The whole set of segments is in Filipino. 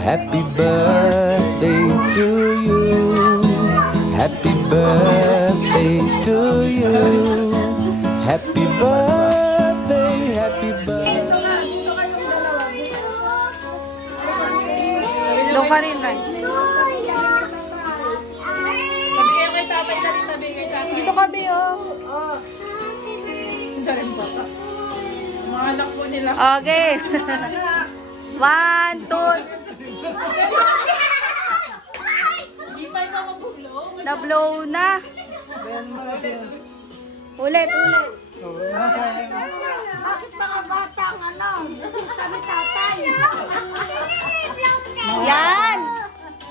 Happy birthday to you. Happy birthday to you. Happy birthday, happy birthday. Doon ka rin, Ray. Tabi kayo kay tatay, dali tabi kay tatay. Dito kami, oh. Dali bata. Mga anak po nila. Okay. 1, 2. Di pa na mag-blow. Na-blow na. Ulit. Bakit mga batang kami tatay? Yan.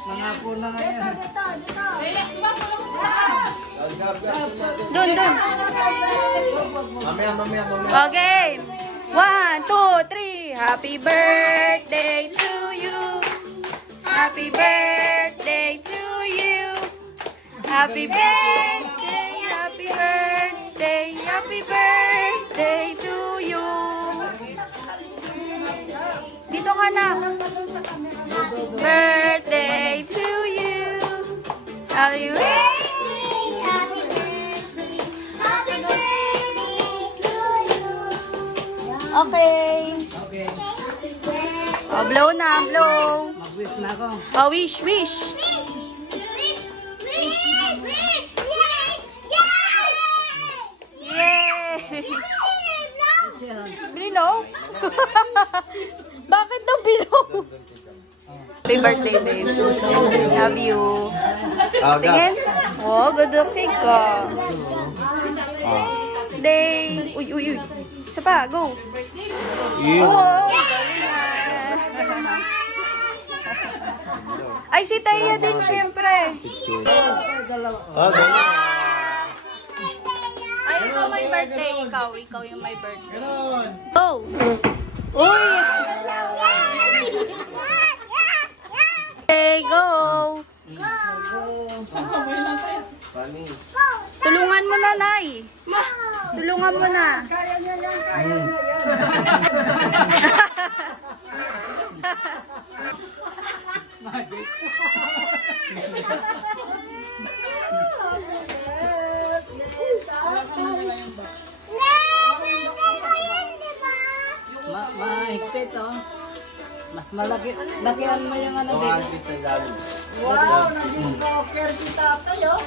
Mga po na nga yan. Dito. Doon. Mamaya. Okay. 1, 2, 3. Happy birthday to you. Happy birthday to you. Happy birthday, happy birthday, happy birthday to you. Dito ka na. Birthday to you. Happy birthday. Okay. Oh, blow na, blow. Mag-wish na ako. Oh, wish. Yay! Bilino? Bakit daw bilino? Happy birthday, babe. Love you. Tingin? Oh, good looking ka. Day. Uy. Isa pa, go. Oh, ay, si Taya din, syempre. Ay, ikaw may birthday. Ikaw yung may birthday. Oh! Uy! Okay, go! Tulungan mo na, Nay. Tulungan mo na. Kaya niya yan. Mahigpit, oh. Mas malaki. Lakihan mo yung ano dito. Wow, naging rocker si tatay, oh.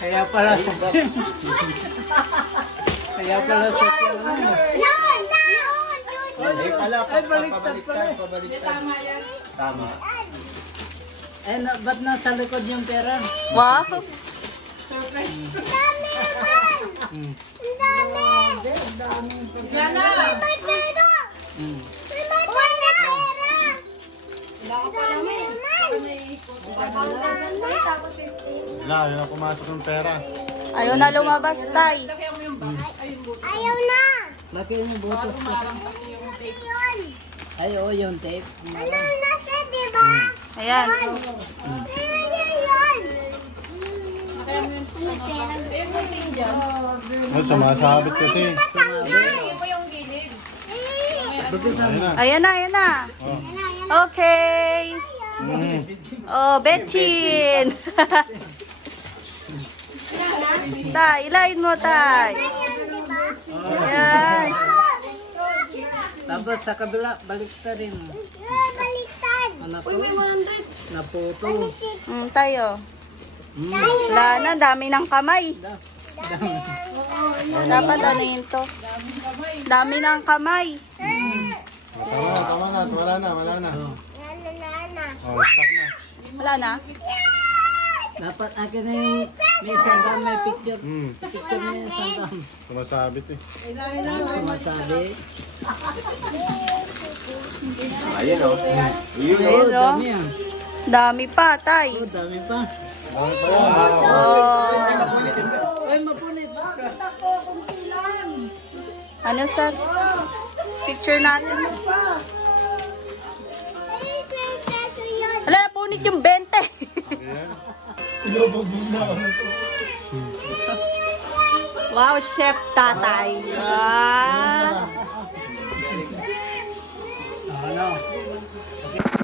Kaya pala sa Kaya pala sa Pabaliktad. Tama. Eh, ba't nasa likod yung pera? Wow! Yan na! Yun ang pumasok ng pera. Ayaw na lumabas, Tay. Ayaw na! Laki yung butos. Ay, oo, yung tape. Ano nasa, diba? Ayan. Sumasabit kasi. Hindi mo yung gilid. Ayun na. Ayan na. Okay. Oh, Betchin. Tay, ilayin mo, Tay. Ayan. Tapos sa kabila, baliktad rin. Baliktad! Ano to? Naputo. Tayo. Wala na, dami ng kamay. Dapat ano yun to? Dami ng kamay. Tama na. Wala na. Oh, stop na. Wala na? Dapat akin na yung may sandam, may picture. Picture na yung sandam. Sumasabit eh. Sumasabi. Ayun o. Ayun, oh. Dami yan. Dami pa, Tay. Oh, dami pa. Oh. Ay, mapunit. Bakit ako kung kilan? Ano, sir? Picture natin. Hala, napunit yung 20. Wow, chef tatay. Ah. Ano? Okay.